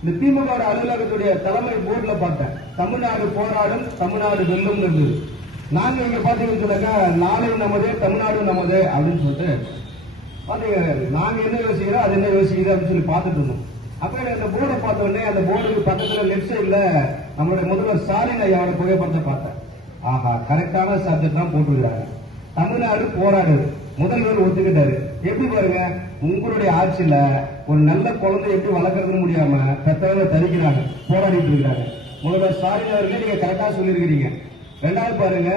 இந்த திமுக அலுவலகத்துடைய தலைமை போர்டுல பார்த்தேன், தமிழ்நாடு போராடும் தமிழ்நாடு வெல்லும் இருந்தது. நாங்க இங்க பாத்தீங்கன்னு சொன்னாக்கா நாளை நமதே தமிழ்நாடு நமதே அப்படின்னு சொல்லிட்டு பாத்தீங்க, நாங்க என்ன யோசிக்கிறோம் அது என்ன யோசிக்கிறோம் அப்படின்னு சொல்லி பார்த்துட்டு இருந்தோம். அப்ப அந்த போர்டை பார்த்த உடனே அந்த போர்டுக்கு பக்கத்துல லெப்ட் சைட்ல நம்மளுடைய முதல்வர் ஸ்டாலின் ஐயாவோட புகைப்படத்தை பார்த்தேன். ஆஹா, கரெக்டான சப்ஜெக்ட் தான் போட்டிருக்கிறாங்க. தமிழ்நாடு போராடு முதல்வர் ஒத்துக்கிட்டாரு. எப்படி பாருங்க, உங்களுடைய ஆட்சியில ஒரு நல்ல குழந்தை எப்படி வளர்க்கறது முடியாம பெற்றவங்க தரிக்கிறாங்க, போராடிட்டு இருக்கிறாங்க. முதல்வர் ஸ்டாலின் அவர்களே நீங்க கரெக்டா சொல்லியிருக்கிறீங்க. ரெண்டாவது பாருங்க,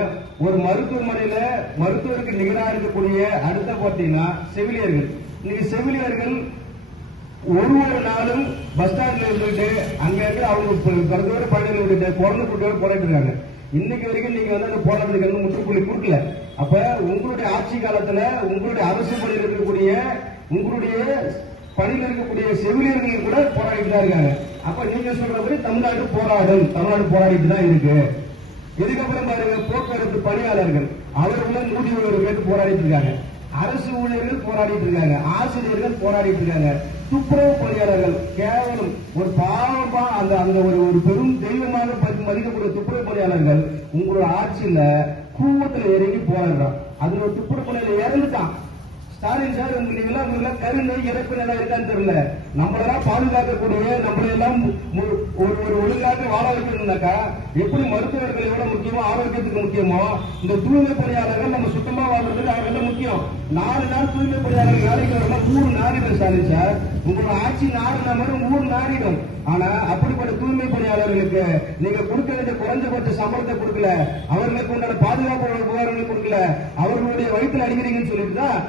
ஒரு மருத்துவமனையில மருத்துவருக்கு நிகராக இருக்கக்கூடிய அடுத்த பார்த்தீங்கன்னா செவிலியர்கள். இன்னைக்கு செவிலியர்கள் ஒரு நாளும் பஸ் ஸ்டாண்ட்ல இருந்துட்டு அங்க இருந்து அவங்க பிறந்தவரை பள்ளியில் விட்டுட்டு குழந்தை குட்டியோடு போராட்டு இருக்காங்க. இன்னைக்கு வரைக்கும் நீங்க வந்து அந்த போராட்டத்துக்கு முற்றுப்புள்ளி கொடுக்கல. அப்ப உங்களுடைய ஆட்சி காலத்துல உங்களுடைய அரசு பணியில் இருக்கக்கூடிய உங்களுடைய பணியில் இருக்கக்கூடிய செவிலியர்கள் கூட போராடிட்டு தான் இருக்காங்க. அப்ப நீங்க சொல்றபடி தமிழ்நாடு போராடும், தமிழ்நாடு போராடிட்டு தான் இருக்கு. இதுக்கப்புறம் பாருங்க, போக்குவரத்து பணியாளர்கள் அவர்களும் ஊதிய கேட்டு போராடிட்டு இருக்காங்க. அரசு ஊழியர்கள் போராடிட்டு இருக்காங்க, ஆசிரியர்கள் போராடிட்டு இருக்காங்க, துப்புரவு பணியாளர்கள் கேவலம் ஒரு பாவமா அந்த அந்த ஒரு பெரும் தெய்வமாக மதிக்கக்கூடிய துப்புரவு பணியாளர்கள் உங்களோட ஆட்சியில கூவத்துல இறங்கி போராடுறான். அதுல ஒரு துப்புரவு பணியாளர் இறந்துட்டான். ஸ்டாலின் சார் உங்களுக்கு கருணை இறப்பு நல்லா இருக்கான்னு தெரியல. நம்மளெல்லாம் பாதுகாக்கக்கூடிய நம்மளெல்லாம் ஒரு ஒழுங்காக வாழ வைக்கணும்னாக்கா எப்படி மருத்துவர்கள் எவ்வளவு முக்கியமோ ஆரோக்கியத்துக்கு முக்கியமோ இந்த தூய்மை பணியாளர்கள் நம்ம சுத்தமா வாழ்றதுக்கு அவர்கள் முக்கியம். 4 நாள் தூய்மை பணியாளர்கள் வேலைக்கு வரலாம், ஊர் நாரிடும். ஸ்டாலின் சார் உங்களோட ஆட்சி நாரின மாதிரி ஊர் நாரிடும். ஆனா அப்படிப்பட்ட தூய்மை பணியாளர்களுக்கு நீங்க கொடுக்க வேண்டிய குறைஞ்சபட்ச சம்பளத்தை கொடுக்கல, அவர்களுக்கு உண்டான பாதுகாப்பு உபகரணங்களை கொடுக்கல, அவர்களுடைய வயிற்றுல அடிக்கிறீங்கன்னு சொல்லிட்டு தான்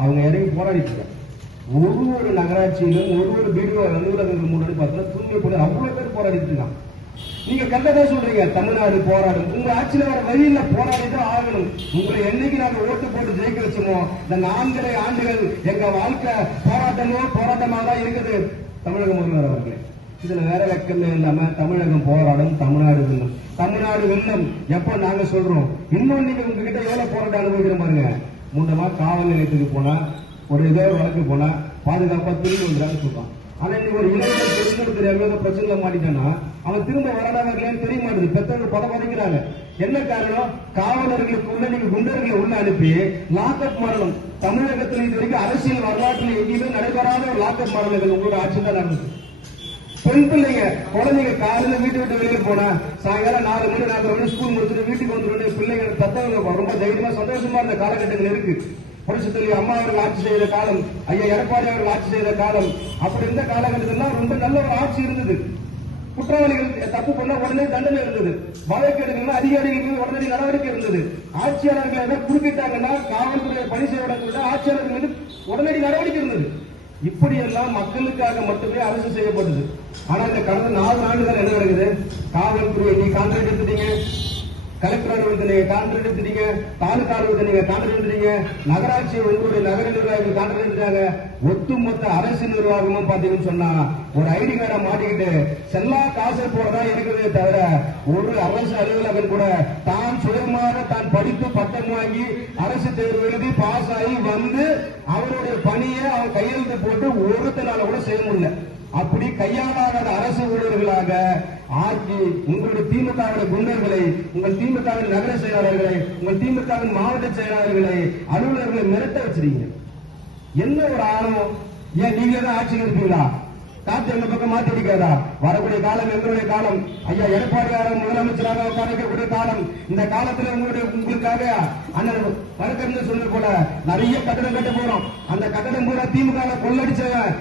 அவங்க இறங்கி போராடிட்டு இருக்காங்க. ஒரு நகராட்சியிலும் ஒரு வீடியோ அலுவலகங்கள் முன்னாடி பார்த்தா தூய்மை பணி அவ்வளவு பேர் போராடிட்டு இருக்காங்க. நீங்க கண்டதா சொல்றீங்க தமிழ்நாடு போராடும். உங்க ஆட்சியில வர வழியில போராடிதான் ஆகணும். உங்களை என்னைக்கு நாங்க ஓட்டு போட்டு ஜெயிக்க வச்சோமோ இந்த 4.5 ஆண்டுகள் எங்க வாழ்க்கை போராட்டமா தான் இருக்குது. தமிழக முதல்வர் அவர்களே, இதுல வேற வெக்கமே இல்லாம தமிழகம் போராடும் தமிழ்நாடு வெல்லும், தமிழ்நாடு வெல்லும் எப்ப நாங்க சொல்றோம். இன்னும் நீங்க உங்ககிட்ட எவ்வளவு போராட்டம் அனுபவிக்கிற பாருங்க. 3 மாதம் காவல் நிலையத்துக்கு போனா ஒரு ஏதோ வழக்கு போனா பாதுகாப்பா திரும்பி வந்துடான்னு சொல்றான். ஆனா நீங்க ஒரு இளைஞர் தெரிஞ்சு தெரியாம பிரச்சனை மாட்டிட்டானா அவன் திரும்ப வரலான்னு தெரிய மாட்டேது. பெற்றவர்கள் பதவிக்கிறாங்க. என்ன காரணம்? காவலர்களுக்குள்ள நீங்க குண்டர்களை உள்ள அனுப்பி லாக்அப் மரணம் தமிழகத்தில் இது வரைக்கும் அரசியல் வரலாற்றில் எங்கேயுமே நடைபெறாத ஒரு லாக்அப் மரணங்கள் உங்களோட ஆட்சி தான் நடந்தது. பெண் பிள்ளைங்க குழந்தைங்க காலையில வீட்டு விட்டு வெளியில போனா சாயங்காலம் 4 மணி 4 மணி ஸ்கூல் முடிச்சுட்டு வீட்டுக்கு வந்துட்டு பிள்ளைங்க பெற்றவங்க ரொம்ப தைரியமா சந்தோஷமா இருந்த காலகட்டங்கள் இருக்கு. புரட்சித்தலைவி அம்மா அவர்கள் ஆட்சி செய்த காலம், ஐயா எடப்பாடி அவர்கள் ஆட்சி செய்த காலம், அப்படி இருந்த காலகட்டத்தில் ரொம்ப நல்ல ஒரு ஆட்சி இருந்தது. குற்றவாளிகள் தப்பு பண்ண உடனே தண்டனை இருந்தது, வழக்கெடுக்கணும் அதிகாரிகள் உடனடி நடவடிக்கை இருந்தது. ஆட்சியாளர்கள் ஏதாவது குறுக்கிட்டாங்கன்னா காவல்துறை பணி செய்வதற்கு ஆட்சியாளர்கள் மீது உடனடி நடவடிக்கை இருந்தது. இப்படியெல்லாம் மக்களுக்காக மட்டுமே அரசு செய்யப்பட்டது. ஆனா இந்த கடந்த 4 ஆண்டுகள் என்ன நடக்குது? காவல்துறையை நீ கான்ட்ராக்ட் எடுத்துட்டீங்க, கலெக்டர் அலுவலகத்தை நீங்க கான்ட்ராக்ட் எடுத்துட்டீங்க, தாலுகா அலுவலகத்தை நீங்க கான்ட்ராக்ட் எடுத்துட்டீங்க, நகராட்சி உங்களுடைய நகர நிர்வாகிகள் கான்ட்ராக்ட் எடுத்தாங்க. ஒட்டுமொத்த அரசு நிர்வாகமும் பாத்தீங்கன்னு சொன்னா ஒரு ஐடி கார்டை மாட்டிக்கிட்டு செல்லா காசை போலதான் இருக்கிறதே தவிர ஒரு அரசு அலுவலகம் கூட தான் சுயமாக தான் படித்து பட்டம் வாங்கி அரசு தேர்வு எழுதி பாஸ் ஆகி வந்து அவருடைய பணியை அவர் கையெழுத்து போட்டு ஒருத்தனால கூட செய்ய முடியல. அப்படி கையாளாத அரசு ஊழியர்களாக ஆக்கி உங்களுடைய திமுகவுடைய குண்டர்களை, உங்கள் திமுகவின் நகர செயலாளர்களை, உங்கள் திமுகவின் மாவட்ட செயலாளர்களை, அலுவலர்களை மிரட்ட வச்சிருக்கீங்க. என்ன ஒரு ஆணவம்? ஏன் நீங்க தான் ஆட்சியில் இருப்பீங்களா? காற்று எங்க பக்கம் மாத்தி அடிக்காதா? வரக்கூடிய காலம் எங்களுடைய காலம். ஐயா எடப்பாடியார முதலமைச்சராக உட்கார்க்கக்கூடிய காலம். இந்த காலத்துல உங்களுக்காக அண்ணன் வழக்கறிஞர் சொன்னது போல நிறைய கட்டடம் கட்ட போறோம். அந்த கட்டடம் பூரா திமுக கொள்ளடிச்சவன்